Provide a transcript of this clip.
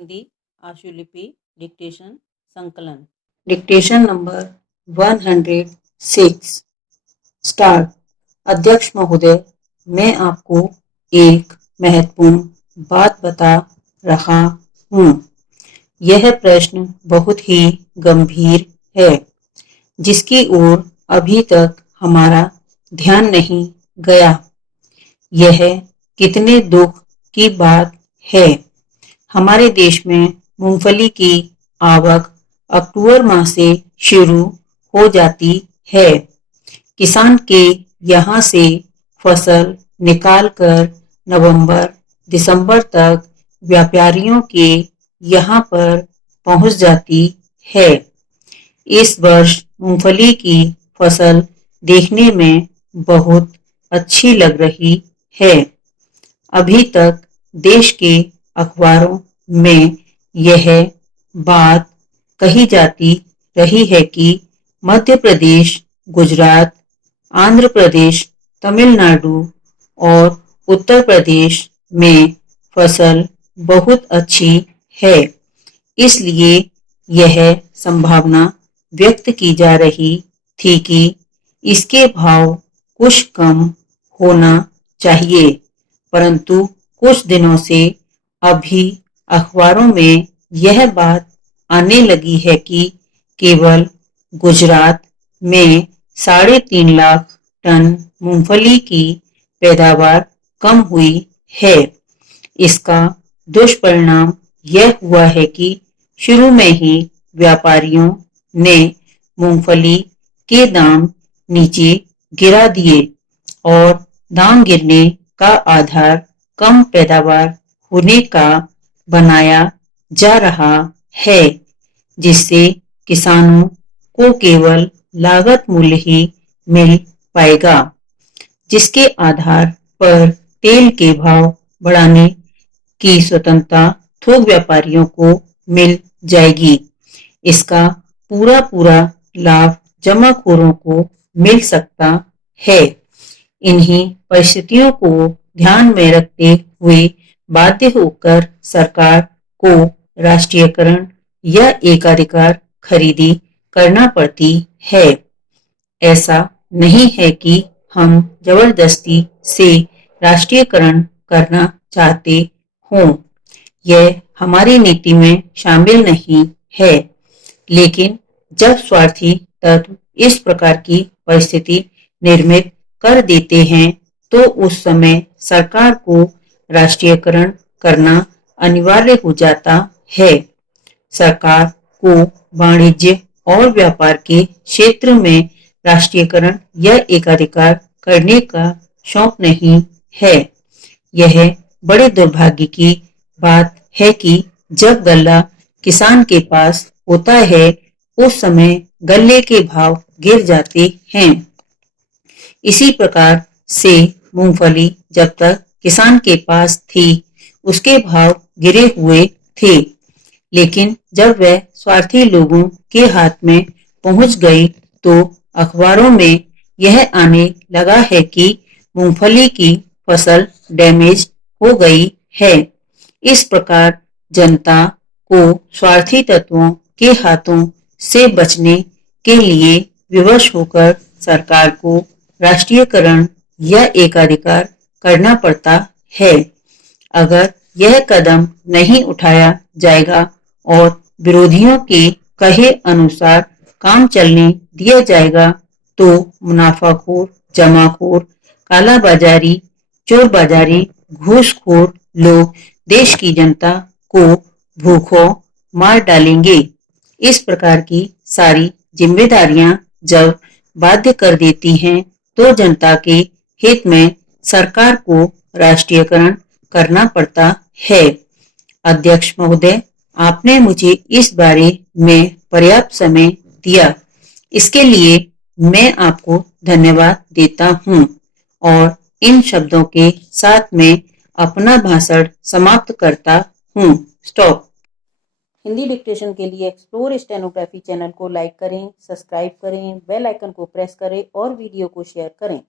Hindi आशुलिपि dictation संकलन। Dictation number 106। Start. अध्यक्ष महोदय, मैं आपको एक महत्वपूर्ण बात बता रहा हूँ। यह प्रश्न बहुत ही गंभीर है, जिसकी ओर अभी तक हमारा ध्यान नहीं गया। यह कितने दुख की बात है। हमारे देश में मूंगफली की आवक अक्टूबर माह से शुरू हो जाती है। किसान के यहाँ से फसल निकालकर नवंबर दिसंबर तक व्यापारियों के यहाँ पर पहुँच जाती है। इस वर्ष मूंगफली की फसल देखने में बहुत अच्छी लग रही है। अभी तक देश के अखबारों में यह बात कही जाती रही है कि मध्य प्रदेश, गुजरात, आंध्र प्रदेश, तमिलनाडु और उत्तर प्रदेश में फसल बहुत अच्छी है। इसलिए यह संभावना व्यक्त की जा रही थी कि इसके भाव कुछ कम होना चाहिए, परंतु कुछ दिनों से अभी अखबारों में यह बात आने लगी है कि केवल गुजरात में 3.5 लाख टन मूंगफली की पैदावार कम हुई है। इसका दुष्परिणाम यह हुआ है कि शुरू में ही व्यापारियों ने मूंगफली के दाम नीचे गिरा दिए और दाम गिरने का आधार कम पैदावार होने का बनाया जा रहा है, जिससे किसानों को केवल लागत मूल्य ही मिल पाएगा, जिसके आधार पर तेल के भाव बढ़ाने की स्वतंत्रता थोक व्यापारियों को मिल जाएगी। इसका पूरा लाभ जमाखोरों को मिल सकता है। इन्हीं परिस्थितियों को ध्यान में रखते हुए बाध्य होकर सरकार को राष्ट्रीयकरण या एकाधिकार खरीदी करना पड़ती है। ऐसा नहीं है कि हम जबरदस्ती से राष्ट्रीयकरण करना चाहते हों। यह हमारी नीति में शामिल नहीं है, लेकिन जब स्वार्थी तत्व इस प्रकार की परिस्थिति निर्मित कर देते हैं, तो उस समय सरकार को राष्ट्रीयकरण करना अनिवार्य हो जाता है। सरकार को वाणिज्य और व्यापार के क्षेत्र में राष्ट्रीयकरण या एकाधिकार करने का शौक नहीं है। यह बड़े दुर्भाग्य की बात है कि जब गल्ला किसान के पास होता है, उस समय गल्ले के भाव गिर जाते हैं। इसी प्रकार से मूंगफली जब तक किसान के पास थी, उसके भाव गिरे हुए थे, लेकिन जब वह स्वार्थी लोगों के हाथ में पहुंच गई, तो अखबारों में यह आने लगा है कि मूंगफली की फसल डैमेज हो गई है। इस प्रकार जनता को स्वार्थी तत्वों के हाथों से बचने के लिए विवश होकर सरकार को राष्ट्रीयकरण या एकाधिकार करना पड़ता है। अगर यह कदम नहीं उठाया जाएगा और विरोधियों के कहे अनुसार काम चलने दिया जाएगा, तो मुनाफाखोर, जमाखोर, कालाबाजारी, चोरबाजारी, घूसखोर लोग देश की जनता को भूखों मार डालेंगे। इस प्रकार की सारी जिम्मेदारियां जब बाध्य कर देती हैं, तो जनता के हित में सरकार को राष्ट्रीयकरण करना पड़ता है। अध्यक्ष महोदय, आपने मुझे इस बारे में पर्याप्त समय दिया, इसके लिए मैं आपको धन्यवाद देता हूँ और इन शब्दों के साथ मैं अपना भाषण समाप्त करता हूँ। स्टॉप। हिंदी डिक्टेशन के लिए एक्सप्लोर स्टेनोग्राफी चैनल को लाइक करें, सब्सक्राइब करें, बेल आइकन को प्रेस करें और वीडियो को शेयर करें।